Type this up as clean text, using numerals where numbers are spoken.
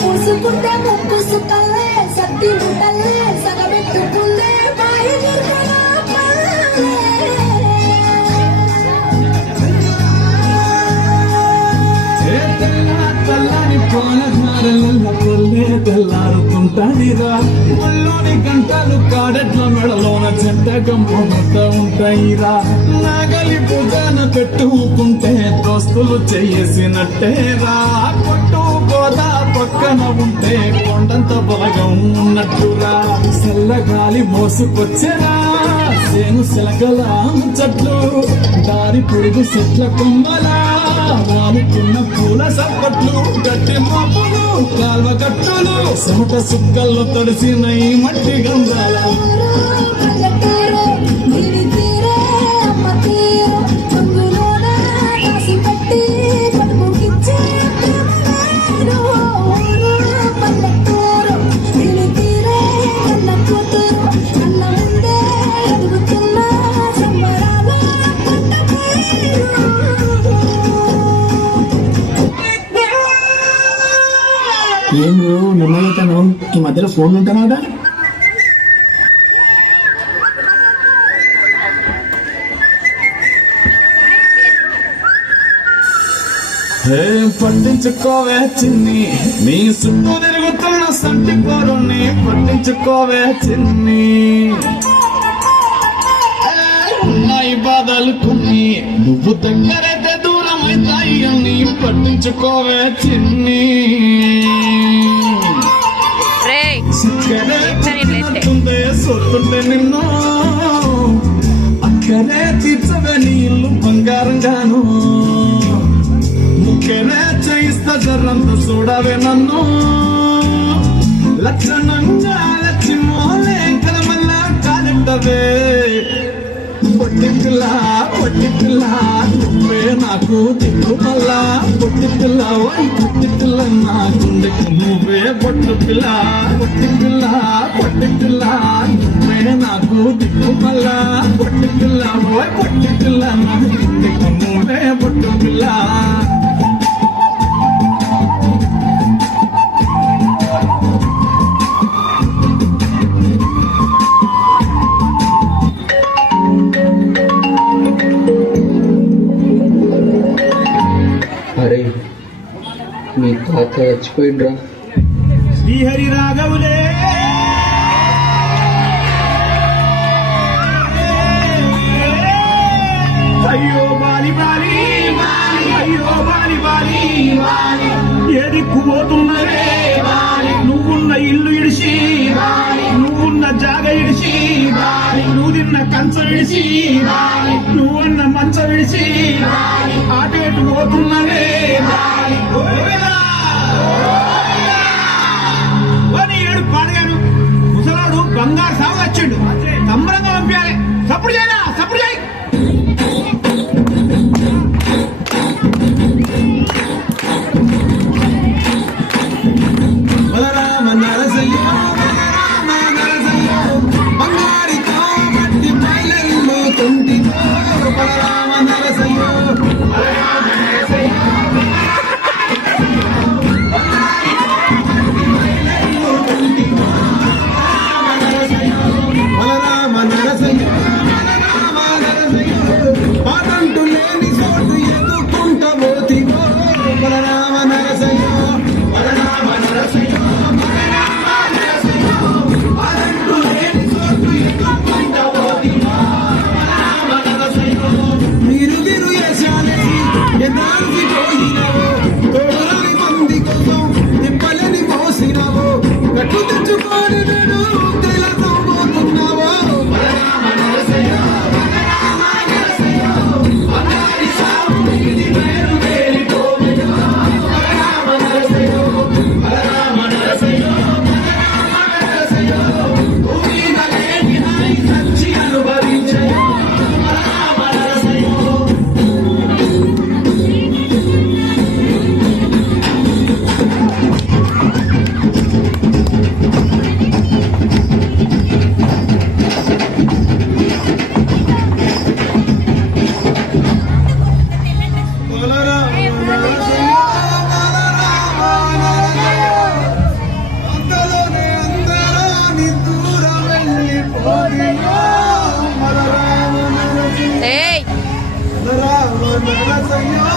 పూసుకుంటే ముక్కు సుక్కల్లే సత్తి ముట్టల్లే సగబెట్టుకుందే మాయ తెల్లారుతుంటాయిరా ఒళ్ళోని గంటలు కాడెట్ల మెడలోన చెట్ట గమ్మత ఉంటాయిరా నాగలి పూజన పెట్టుకుంటే దోస్తులు చేసినట్టేరా కొట్టు గోదా పక్కన ఉంటే కొండంత బలగం ఉన్నట్టురా చల్లగాలి మోసుకొచ్చేరా సేను శిలకల చెట్లు దారి పొడుగు చెట్ల కొమ్మలా వానుకున్న పూల సప్పట్లు గట్టి మోపులు కాల్వ కట్టులు చెమట సుక్కల్లో తడిసిన ఈ మట్టి గంగాల ఏం నిన్నైతాను ఈ మధ్యలో ఫోన్ ఉంటానాడా పట్టించుకోవే చిన్ని నీ చుట్టూ తిరుగుతున్న సంటి కోరుని పట్టించుకోవే చిన్ని ఉన్నాయి బాధలు కొన్ని నువ్వు దగ్గరైతే దూరం అవుతాయి అని పట్టించుకోవే చిన్ని సొత్తుంటే నిన్ను అక్కడే తీర్చవే నీ ఇల్లు బంగారంగాను ముఖ్యమే చేయిస్తా జర్రంత చూడవే నన్ను లక్షణంగా లక్ష్మి మోలే కలమల్లా కాలిట్టవే పొట్టిపిల్లా పొట్టిపిల్లా నువ్వే నాకు దిక్కు మళ్ళా పొట్టిపిల్ల పొట్టిపిల్ల నా గుండెకి నువ్వే పొట్టు పిల్ల పొట్టిపిల్ల పొట్టిపిల్ల నువ్వే నాకు దిక్కు మళ్ళా పొట్టిపిల్ల పొట్టిపిల్ల నా గుండెకి నువ్వే పొట్టు పిల్ల అరే మీ తాత చచ్చిపోయిండ్రా శ్రీహరి రాఘవులే అయ్యో బాలి బాలి అయ్యో బాలి బాలి ఏది పోతున్నవే నువ్వున్న ఇల్లు ఇడిసి నువ్వున్న జాగ ఇడిసి నువ్వు తిన్న కంచం ఇడిసి నువ్వున్న మంచం ఇడిసి ఆటేటు పోతున్నవే ఏడు పాడగాను ముసలాడు బంగారు సాగు వచ్చిండు సంబరంగా పంపించాలి సప్పుడు చేయనా సప్పుడు చేయి అయ్యో